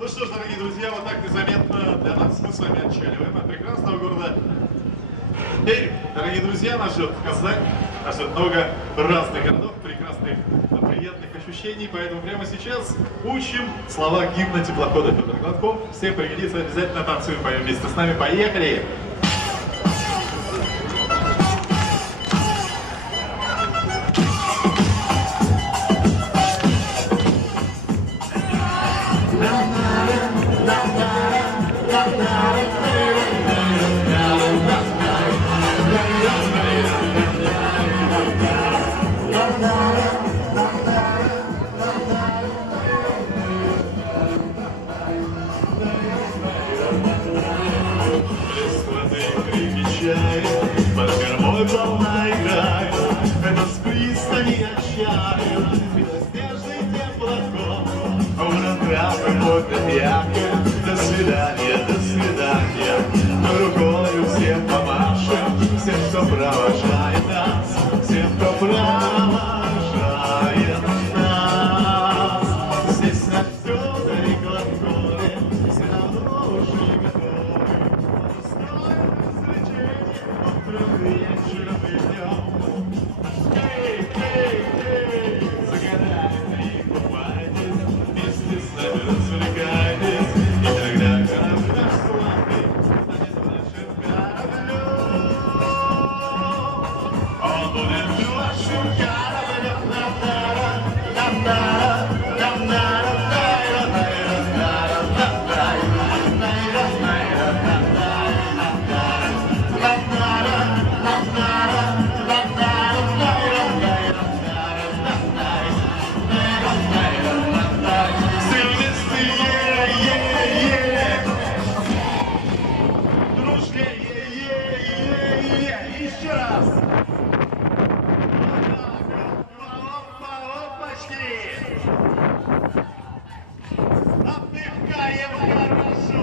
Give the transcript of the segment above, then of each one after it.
Ну что ж, дорогие друзья, вот так незаметно для нас мы с вами отчаливаем от прекрасного города Пермь. Дорогие друзья, нас ждет Казань, нас ждет много разных городов, прекрасных, приятных ощущений. Поэтому прямо сейчас учим слова гимна теплохода Федор Гладков. Всем пригодится, обязательно танцуем, поем вместе с нами. Поехали! Под кормой волна играет, это с пристани отчаянно, белоснежный теплоход, ура-травы водят ярко, до свидания, рукою всем помашем, всем, кто провожает нас, всем, кто провожает нас. Здесь на Федоре и Гладкове все давно уже готовы. Вечером и днем. Эй, эй, эй, загорайте и купайтесь, вместе с нами развлекайтесь, и тогда корабль наш славный станет нашим кораблем. Он будет вашим кораблем. Еще раз! Опачки! Отдыхаем хорошо!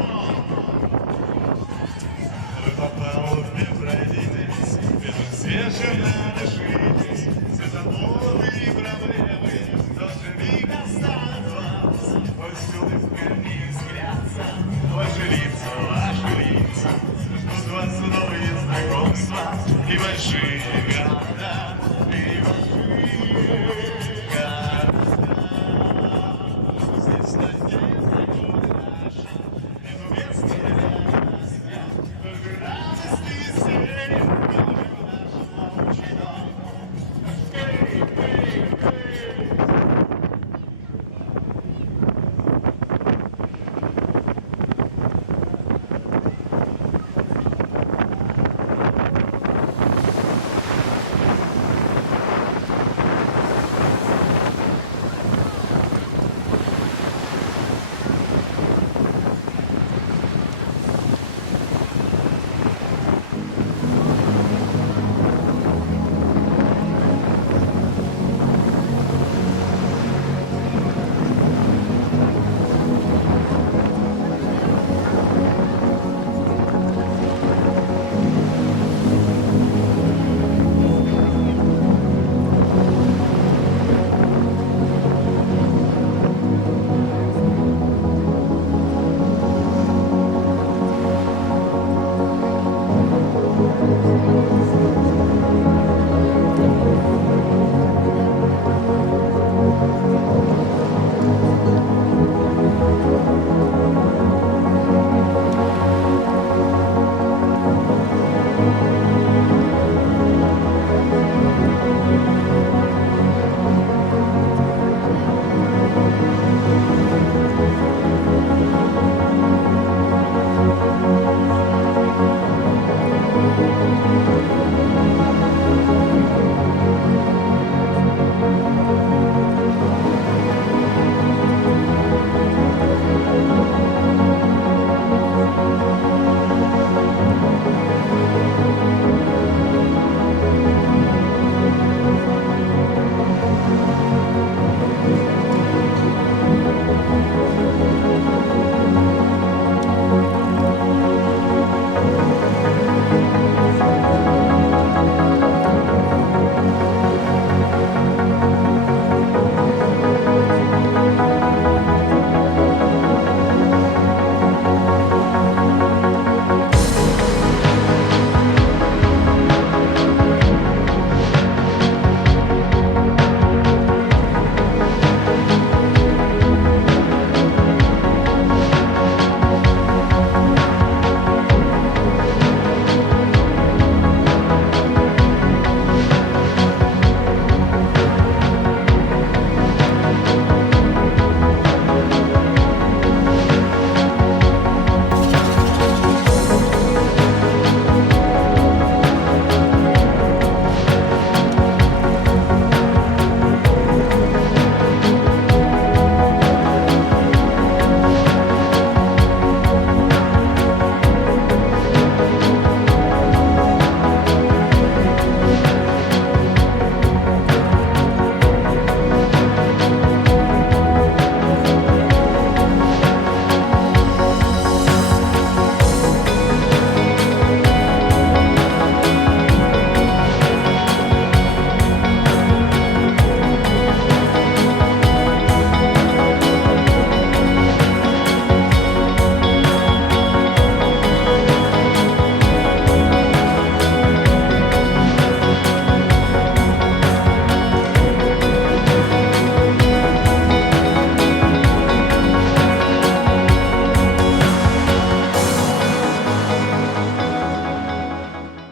Вы по палубе пройдитесь, ветром свежим надышитесь, светофоры и проблемы тоже миг останут вас. Пусть улыбками искрятся ваши лица, ждут вас новые знакомства и большие